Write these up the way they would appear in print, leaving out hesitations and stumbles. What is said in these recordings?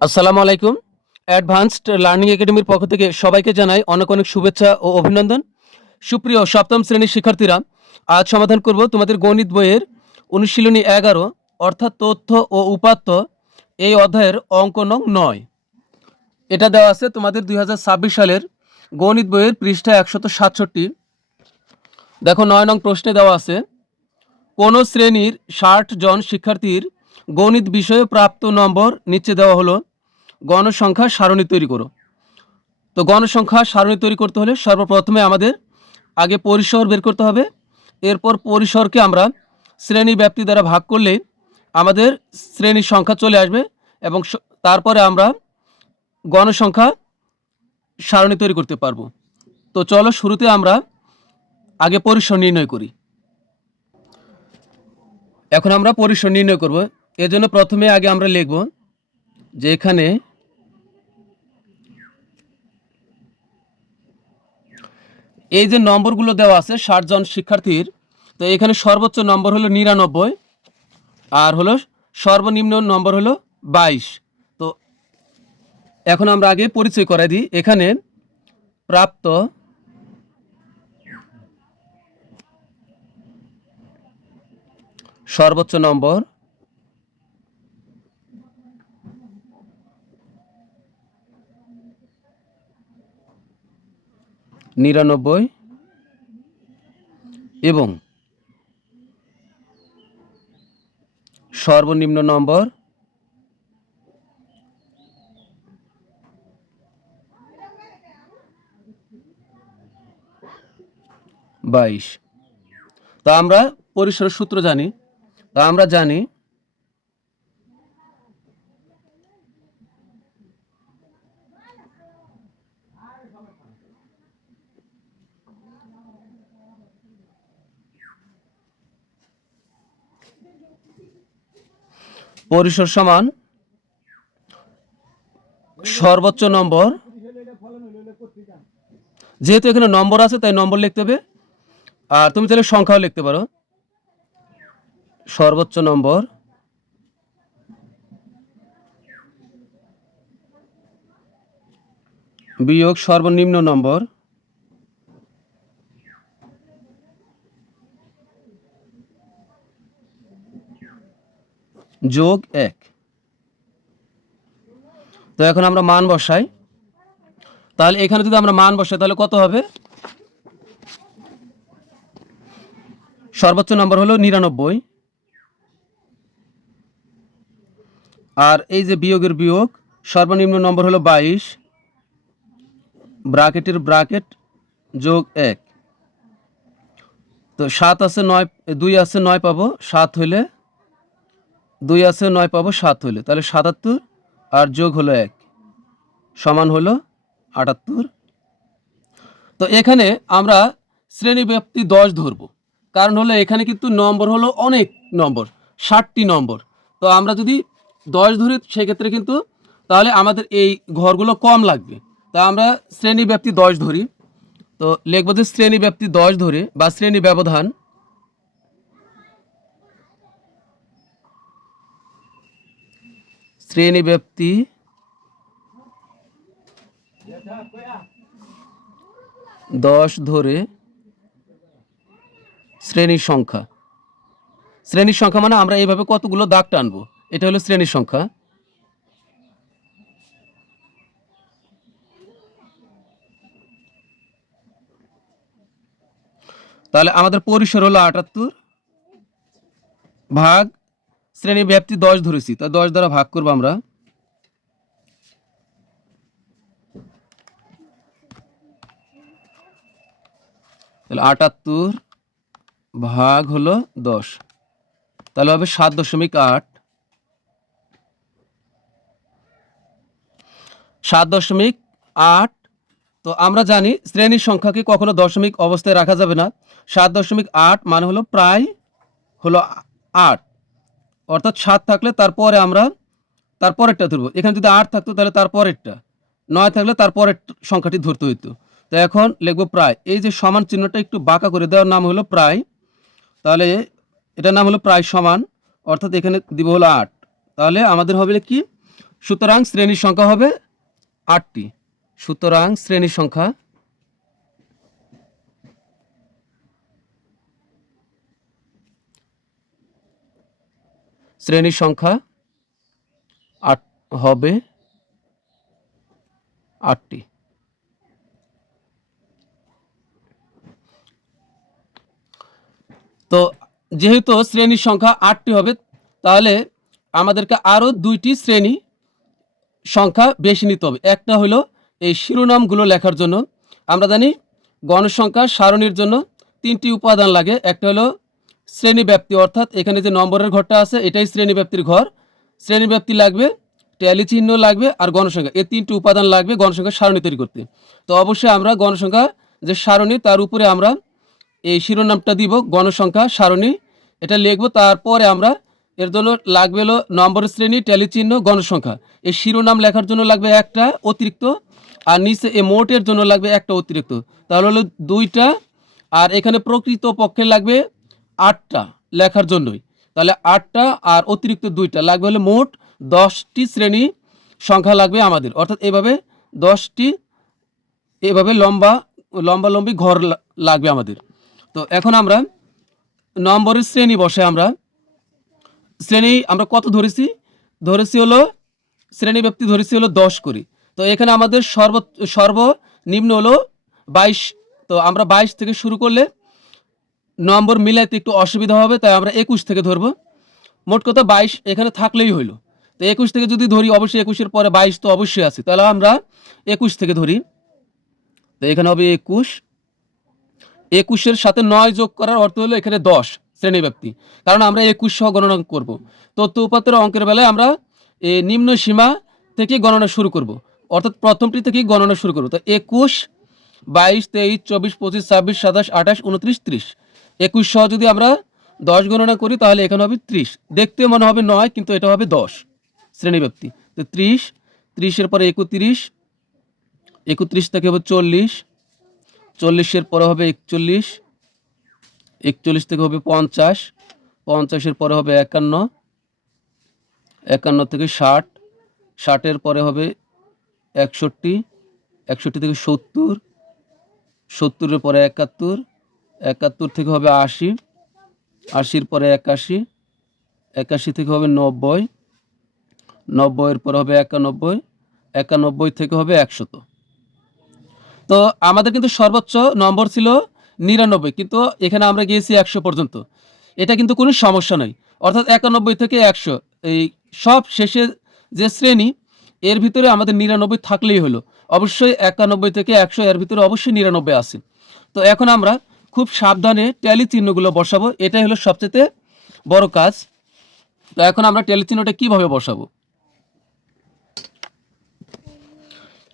আসসালামু আলাইকুম। Advanced learning একাডেমির পক্ষ থেকে সবাইকে জানাই অনেক অনেক শুভেচ্ছা ও অভিনন্দন। সুপ্রিয় সপ্তম শ্রেণীর শিক্ষার্থীরা, আজ সমাধান করব তোমাদের গণিত বইয়ের অনুশীলনী 11 অর্থাৎ তথ্য ও উপাত্ত এই অধ্যায়ের অঙ্ক নং 9। এটা দেওয়া আছে তোমাদের 2026 সালের গণিত বইয়ের পৃষ্ঠা 167। দেখো 9 নং প্রশ্নে দেওয়া আছে, কোন শ্রেণীর 60 জন শিক্ষার্থীর গণিত বিষয়ে প্রাপ্ত নম্বর নিচে দেওয়া হলো। গণসংখ্যা সারণী তৈরি করো। তো গণসংখ্যা সারণী তৈরি করতে হলে সর্বপ্রথমে আমাদের আগে পরিসর বের করতে হবে। এরপর পরিসরকে আমরা শ্রেণী ব্যাপ্তি দ্বারা ভাগ করলে আমাদের শ্রেণীর সংখ্যা চলে আসবে এবং তারপরে আমরা গণসংখ্যা সারণী তৈরি করতে পারবো। তো চলো শুরুতে আমরা আগে পরিসর নির্ণয় করি। এখন আমরা পরিসর নির্ণয় করব। এজন্য প্রথমে আগে আমরা লিখব যে এখানে এই যে নম্বরগুলো দেওয়া আছে 60 জন শিক্ষার্থীর, তো এখানে সর্বোচ্চ নম্বর হলো 99 আর হলো সর্বনিম্ন নম্বর হলো 22। তো এখন আমরা আগে পরিচয় করাই দিই। এখানে প্রাপ্ত সর্বোচ্চ নম্বর 99 এবং সর্বনিম্ন নম্বর 22। তা আমরা পরিসরের সূত্র জানি। তা আমরা জানি পরিসর সমান সর্বোচ্চ নম্বর, যেহেতু এখানে নম্বর আছে তাই নম্বর লিখতে হবে, আর তুমি তাহলে সংখ্যাও লিখতে পারো। সর্বোচ্চ নম্বর বিয়োগ সর্বনিম্ন নম্বর যোগ 1। তো এখন আমরা মান বসাই। তাহলে এখানে যদি আমরা মান বসাই তাহলে কত হবে? সর্বোচ্চ নম্বর হলো 99 আর এই যে বিয়োগের বিয়োগ, সর্বনিম্ন নম্বর হলো 22 ব্র্যাকেটের ব্র্যাকেট যোগ 1। তো 7 আছে 9, 2 আছে 9 পাবো 7 হইলে, 2 আছে 9 পাবো 7 হইলে, তাহলে 77 আর যোগ হলো 1 সমান হলো 78। তো এখানে আমরা শ্রেণীব্যাপ্তি 10 ধরবো, কারণ হলো এখানে কিন্তু নম্বর হলো অনেক নম্বর, 60টি নম্বর। তো আমরা যদি 10 ধরি সেক্ষেত্রে কিন্তু তাহলে আমাদের এই ঘরগুলো কম লাগবে। তা আমরা শ্রেণীব্যাপ্তি 10 ধরি। তো লিখবো যে শ্রেণীব্যাপ্তি 10 ধরে বা শ্রেণী ব্যবধান শ্রেণীব্যাপ্তি 10 ধরে শ্রেণীর সংখ্যা। শ্রেণীর সংখ্যা মানে আমরা এইভাবে কতগুলো দাগ টানবো, এটা হলো শ্রেণীর সংখ্যা। তাহলে আমাদের পরিসর হলো 78 ভাগ শ্রেণী ব্যাপ্তি 10 ধরেছি, তা 10 দ্বারা ভাগ করবো আমরা। তাহলে 78 ভাগ হলো 10, তাহলে হবে 7.8। 7.8। তো আমরা জানি শ্রেণীর সংখ্যাকে কখনো দশমিক অবস্থায় রাখা যাবে না। 7.8 মানে হলো প্রায় হলো 8, অর্থাৎ 7 থাকলে তারপরে আমরা তারপরেরটা ধরবো। এখানে যদি 8 থাকতো তাহলে তারপরেরটা, 9 থাকলে তারপরের সংখ্যাটি ধরতে হইতো। তো এখন লিখবো প্রায়। এই যে সমান চিহ্নটা একটু বাঁকা করে দেওয়ার নাম হলো প্রায়। তাহলে এটার নাম হলো প্রায় সমান, অর্থাৎ এখানে দিব হলো 8। তাহলে আমাদের হবে কি সুতরাং শ্রেণীর সংখ্যা হবে 8টি। সুতরাং শ্রেণীর সংখ্যা শ্রেণীর সংখ্যা 8 হবে 8টি। তো যেহেতু শ্রেণীর সংখ্যা 8টি হবে, তাহলে আমাদেরকে আরও 2টি শ্রেণী সংখ্যা বেশি নিতে হবে। একটা হলো এই শিরোনামগুলো লেখার জন্য। আমরা জানি গণসংখ্যা সারণীর জন্য 3টি উপাদান লাগে। একটা হলো শ্রেণীব্যাপ্তি, অর্থাৎ এখানে যে নম্বরের ঘরটা আছে এটাই শ্রেণীব্যাপ্তির ঘর। শ্রেণীব্যাপ্তি লাগবে, ট্যালি চিহ্ন লাগবে, আর গণসংখ্যা, এই 3টি উপাদান লাগবে গণসংখ্যা সারণী তৈরি করতে। তো অবশ্যই আমরা গণসংখ্যা যে সারণী তার উপরে আমরা এই শিরোনামটা দিব গণসংখ্যা সারণী, এটা লিখব। তারপরে আমরা এর জন্য লাগবে হলো নম্বরের শ্রেণী, ট্যালি চিহ্ন, গণসংখ্যা। এই শিরোনাম লেখার জন্য লাগবে একটা অতিরিক্ত, আর নিচে এই মোটের জন্য লাগবে একটা অতিরিক্ত, তাহলে হলো 2টা। আর এখানে প্রকৃত পক্ষে লাগবে 8টা লেখার জন্যই, তাহলে 8টা আর অতিরিক্ত 2টা লাগবে, হলে মোট 10টি শ্রেণী সংখ্যা লাগবে আমাদের। অর্থাৎ এভাবে 10টি এভাবে লম্বালম্বি ঘর লাগবে আমাদের। তো এখন আমরা নম্বরের শ্রেণী বসে আমরা শ্রেণী আমরা কত ধরেছি হলো শ্রেণীব্যাপ্তি ধরেছি হলো 10 করে। তো এখানে আমাদের সর্বনিম্ন হলো 22। তো আমরা 22 থেকে শুরু করলে নম্বর মিলাইতে একটু অসুবিধা হবে, তাই আমরা 21 থেকে ধরবো। মোট কথা 22 এখানে থাকলেই হইলো। তো 21 থেকে যদি ধরি, অবশ্যই 21-এর পরে 22 তো অবশ্যই আছে, তাহলে আমরা 21 থেকে ধরি। তো এখানে হবে 21-এর সাথে 9 যোগ করার অর্থ হলো এখানে 10 শ্রেণীব্যাপ্তি, কারণ আমরা 21 সহ গণনা করব। তথ্য উপাত্তের অঙ্কের বেলায় আমরা এই নিম্ন সীমা থেকে গণনা শুরু করব, অর্থাৎ প্রথমটি থেকেই গণনা শুরু করব। তো 21, 22, 23, 24, 25, 26, 27, 28, 29, 30, 21 সহ যদি আমরা 10 গণনা করি তাহলে এখানে হবে 30। দেখতে মনে হবে 9, কিন্তু এটা হবে 10 শ্রেণীব্যাপ্তি। তো 30, 30-এর পরে 31, 31 থেকে হবে 40, 40-এর পরে হবে 41, 41 থেকে হবে 50, 50-এর পরে হবে 51, 51 থেকে 60, 60-এর পরে হবে 61, 61 থেকে 70, 70-এর পরে 71, 71 থেকে হবে 80, 80-এর পরে 81, 81 থেকে হবে 90, 90-এর পরে হবে 91, 91 থেকে হবে 100। তো আমাদের কিন্তু সর্বোচ্চ নম্বর ছিল 99, কিন্তু এখানে আমরা গিয়েছি 100 পর্যন্ত। এটা কিন্তু কোনো সমস্যা নয়, অর্থাৎ 91 থেকে 100 এই সব শেষে যে শ্রেণী এর ভিতরে আমাদের 99 থাকলেই হলো। অবশ্যই 91 থেকে 100 এর ভিতরে অবশ্যই 99 আছে। তো এখন আমরা খুব সাবধানে ট্যালি চিহ্নগুলো বসাবো, এটাই হলো সবচেয়ে বড় কাজ। তো এখন আমরা ট্যালি চিহ্নটা কিভাবে বসাবো,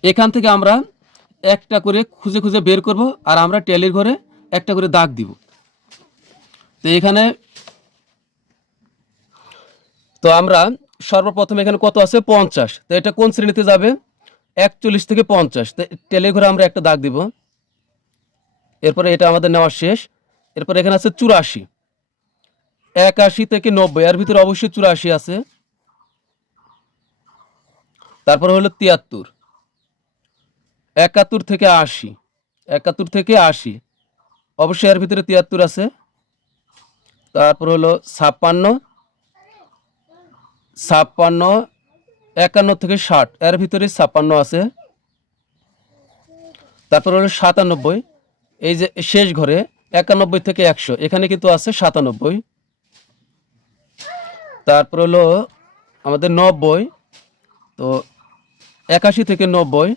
এখান থেকে আমরা একটা করে খুঁজে খুঁজে বের করব, আর আমরা ট্যালির ঘরে একটা করে দাগ দিব। তো এখানে তো আমরা সর্বপ্রথম এখানে কত আছে 50, তো এটা কোন শ্রেণীতে যাবে 41 থেকে 50, তো ট্যালির ঘরে আমরা একটা দাগ দিব। এরপরে এটা আমাদের নেওয়া শেষ। এরপরে এখানে আছে 84, 81 থেকে 90, এর ভিতরে অবশ্যই 84 আছে। তারপর হলো 73, 71 থেকে 80, 71 থেকে 80, অবশ্যই এর ভিতরে 73 আছে। তারপর হলো 56, 51 থেকে 60, এর ভিতরে 56 আছে। তারপর হলো 97, এই যে শেষ ঘরে 91 থেকে 100, এখানে কিন্তু আছে 97। তারপর হলো আমাদের 90, তো 81 থেকে 90,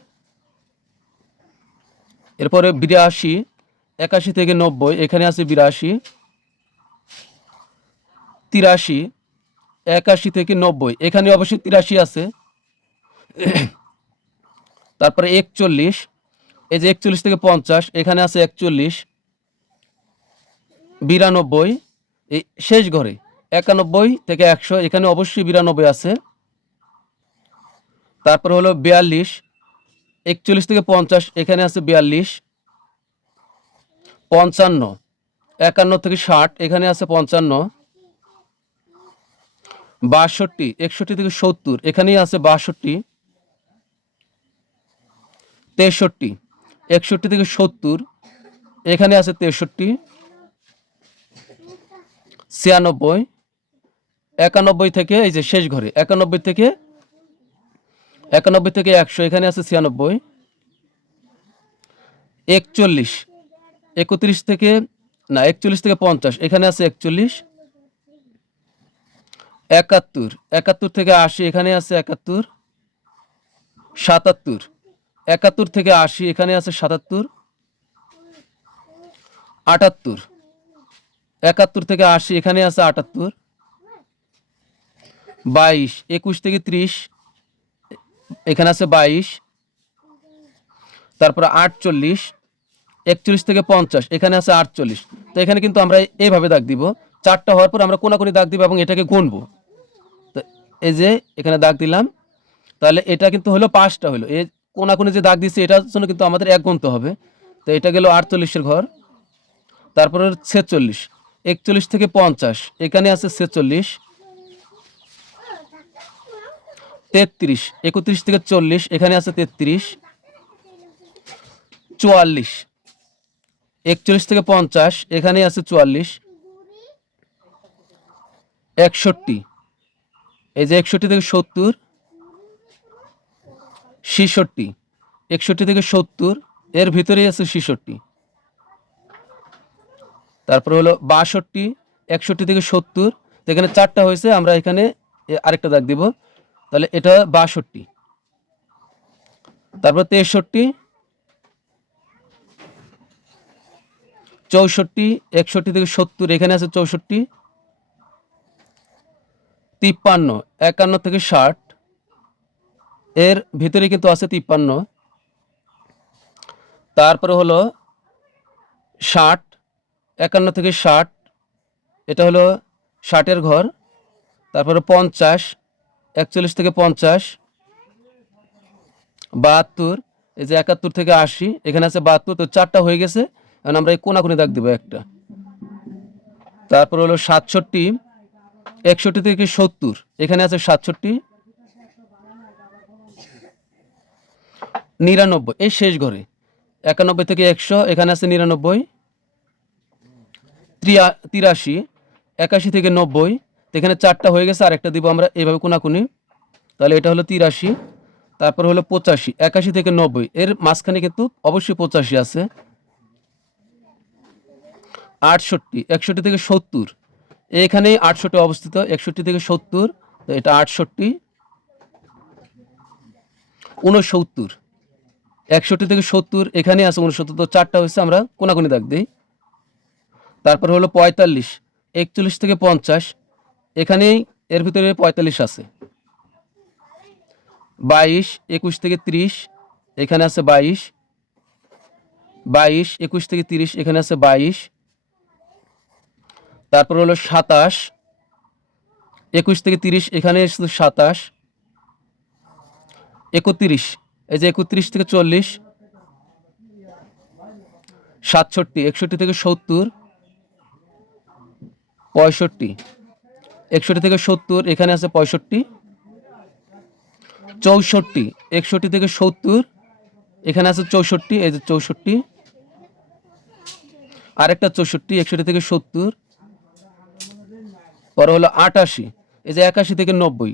এরপরে 82, 81 থেকে 90, এখানে আছে 82, 83, 81 থেকে 90, এখানে অবশ্যই 83 আছে। তারপরে 41, এই যে 41 থেকে 50, এখানে আছে 41, 92, এই শেষ ঘরে 91 থেকে 100, এখানে অবশ্যই 92 আছে। তারপর হলো 42, 41 থেকে 50, এখানে আছে 42, 55, 51 থেকে 60, এখানে আছে 55, 62, 61 থেকে 70, এখানেই আছে 62, 63, 61 থেকে 70, এখানে আছে 63, 96, 91 থেকে এই যে শেষ ঘরে 91 থেকে 100, এখানে আছে 96, 41, 31 থেকে না 41 থেকে 50, এখানে আছে 41, 71, 71 থেকে 80, এখানে আছে 71, 77, 71 থেকে 80, এখানে আছে 77, 78, 71 থেকে 80, এখানে আছে 78, 22, 21 থেকে 30, এখানে আছে 22, তারপর 48, 41 থেকে 50, এখানে আছে 48। তো এখানে কিন্তু আমরা এইভাবে দাগ দিব, চারটা হওয়ার পর আমরা কোনাকুনি দাগ দিব এবং এটাকে গুনবো। তো এই যে এখানে দাগ দিলাম, তাহলে এটা কিন্তু হলো 5টা হলো। এই কোনাকুনি যে দাগ দিচ্ছে এটার জন্য কিন্তু আমাদের 1 গুনতে হবে। তো এটা গেল 48-এর ঘর। তারপরে 46, 41 থেকে 50, এখানে আছে 46, 33, 31 থেকে 40, এখানে আছে 33, 44, 41 থেকে 50, এখানে আছে 44, 61, এই যে 61 থেকে 70, 66, 61 থেকে 70, এর ভিতরেই আছে 66। তারপর হলো 62, 61 থেকে 70, তো এখানে 4টা হয়েছে, আমরা এখানে আরেকটা দাগ দিব, তাহলে এটা 62। তারপর 63, 64, 61 থেকে 70, এখানে আছে 64, 53, 51 থেকে 60, এর ভিতরে কিন্তু আছে 53। তারপরে হলো 60, 51 থেকে 60, এটা হলো 60-এর ঘর। তারপরে 50, 41 থেকে 50, 72, এই যে 71 থেকে 80, এখানে আছে 72। তো 4টা হয়ে গেছে, এখন আমরা এই কোনাকুনি দাগ দিব একটা। তারপর হলো 67, 61 থেকে 70, এখানে আছে 67, 99, এই শেষ ঘরে 91 থেকে 100, এখানে আছে 99, 83, 81 থেকে 90, এখানে 4টা হয়ে গেছে, আর একটা দিব আমরা এইভাবে কোনাকুনি, তাহলে এটা হলো 83। তারপর হলো 85, 81 থেকে 90, এর মাঝখানে কিন্তু অবশ্যই 85 আছে। 68, 61 থেকে 70, এখানেই 68 অবস্থিত, 61 থেকে 70, তো এটা 68, 69, 61 থেকে 70, এখানে আছে 69, তো 4টা হয়েছে, আমরা কোনাকুনি দাগ দিই। তারপর হলো 45, 41 থেকে 50, এখানেই এর ভিতরে 45 আছে। 22, 21 থেকে 30, এখানে আছে 22, 22, 21 থেকে 30, এখানে আছে 22। তারপর হলো 27, 21 থেকে 30, এখানে আছে 27, 31, এই যে 31 থেকে 40, 67, 61 থেকে 70, 65, 61 থেকে 70, এখানে আছে 65, 64, 61 থেকে 70, এখানে আছে 64, এই যে 64, আরেকটা 64, 61 থেকে 70, পরে হলো 88, এই যে 81 থেকে 90,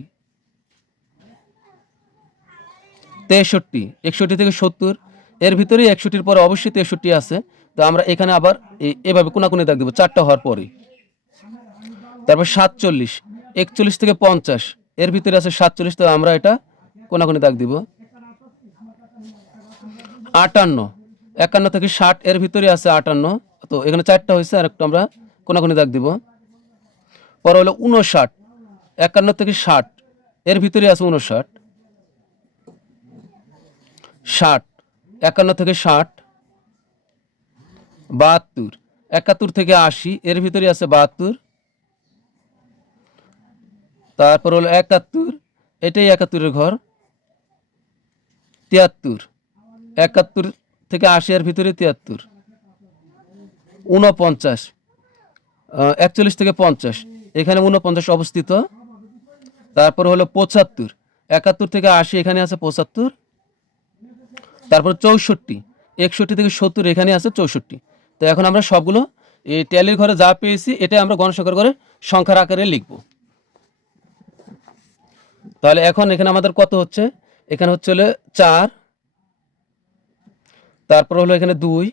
63, 61 থেকে 70, এর ভিতরে 61-এর পরে অবশ্যই 63 আছে। তো আমরা এখানে আবার এভাবে কোনাকুনি দাগ দেবো 4টা হওয়ার পরে। তারপর 47, 41 থেকে 50, এর ভিতরে আছে 47, তো আমরা এটা কোনাকুনি দাগ দিব। 58, 51 থেকে 60, এর ভিতরে আছে 58, তো এখানে 4টা হয়েছে, আর একটু আমরা কোনাকুনি দাগ দিব। পরে হলো 59, 51 থেকে 60, এর ভিতরে আছে 59, 60, 51 থেকে 60, 72, 71 থেকে 80, এর ভিতরে আছে 72। তারপর হলো 71, এটাই 71-এর ঘর। 73, 71 থেকে 80, এর ভিতরে 73। 49, 41 থেকে 50, এখানে 49 অবস্থিত। তারপর হলো 75, 71 থেকে 80 এখানে আছে 75, তারপর 64, 61 থেকে 70 এখানে আছে 64। তো এখন আমরা সবগুলো এই ট্যালির ঘরে যা পেয়েছি এটা আমরা গণসংখ্যার ঘরে সংখ্যার আকারে লিখব। তাহলে এখন এখানে আমাদের কত হচ্ছে, এখানে হচ্ছে হলো 4, তারপর হলো এখানে 2,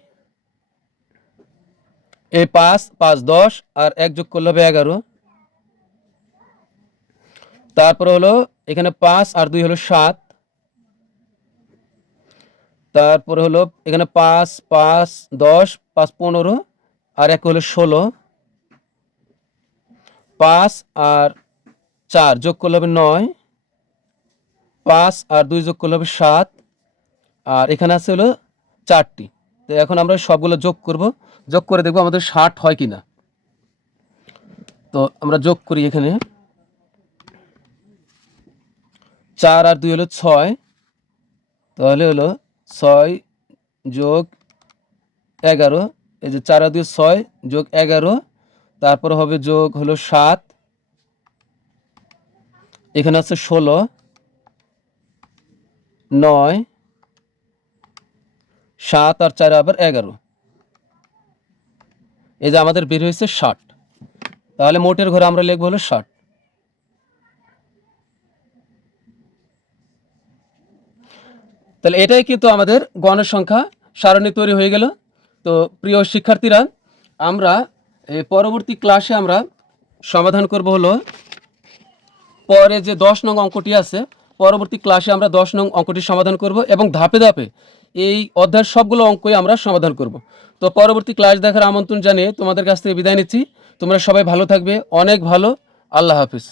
এই 5, 5 10 আর 1 যোগ করলে হবে 11, তারপর হলো এখানে 5 আর 2 হলো 7, তারপরে হলো এখানে 5 5 10 5 15 আর 1 হলো 16, 5 আর 4 যোগ করলে হবে 9, 5 আর 2 যোগ করলে হবে 7, আর এখানে আছে হলো 4টি। তো এখন আমরা সবগুলো যোগ করব, যোগ করে দেখব আমাদের 60 হয় কিনা। তো আমরা যোগ করি, এখানে 4 আর 2 হলো 6, তাহলে হলো 6 যোগ 11, এই যে 4 আর 2 6 যোগ 11, তারপর হবে যোগ হলো 7, এখানে আছে 16, 9, 7 আর 4 আবার 11, এই যে আমাদের বের হয়েছে 60। তাহলে মোটের ঘরে আমরা লিখবো হলো 60। তাহলে এটাই কিন্তু আমাদের গণের সংখ্যা সারণী তৈরি হয়ে গেল। তো প্রিয় শিক্ষার্থীরা, আমরা পরবর্তী ক্লাসে আমরা সমাধান করব হলো পরে যে 10 নং অঙ্কটি আছে, পরবর্তী ক্লাসে আমরা 10 নং অঙ্কটি সমাধান করব এবং ধাপে ধাপে এই অধ্যায়ের সবগুলো অঙ্কই আমরা সমাধান করব। তো পরবর্তী ক্লাস দেখার আমন্ত্রণ জানিয়ে তোমাদের কাছ থেকে বিদায় নিচ্ছি। তোমরা সবাই ভালো থাকবে, অনেক ভালো। আল্লাহ হাফিজ।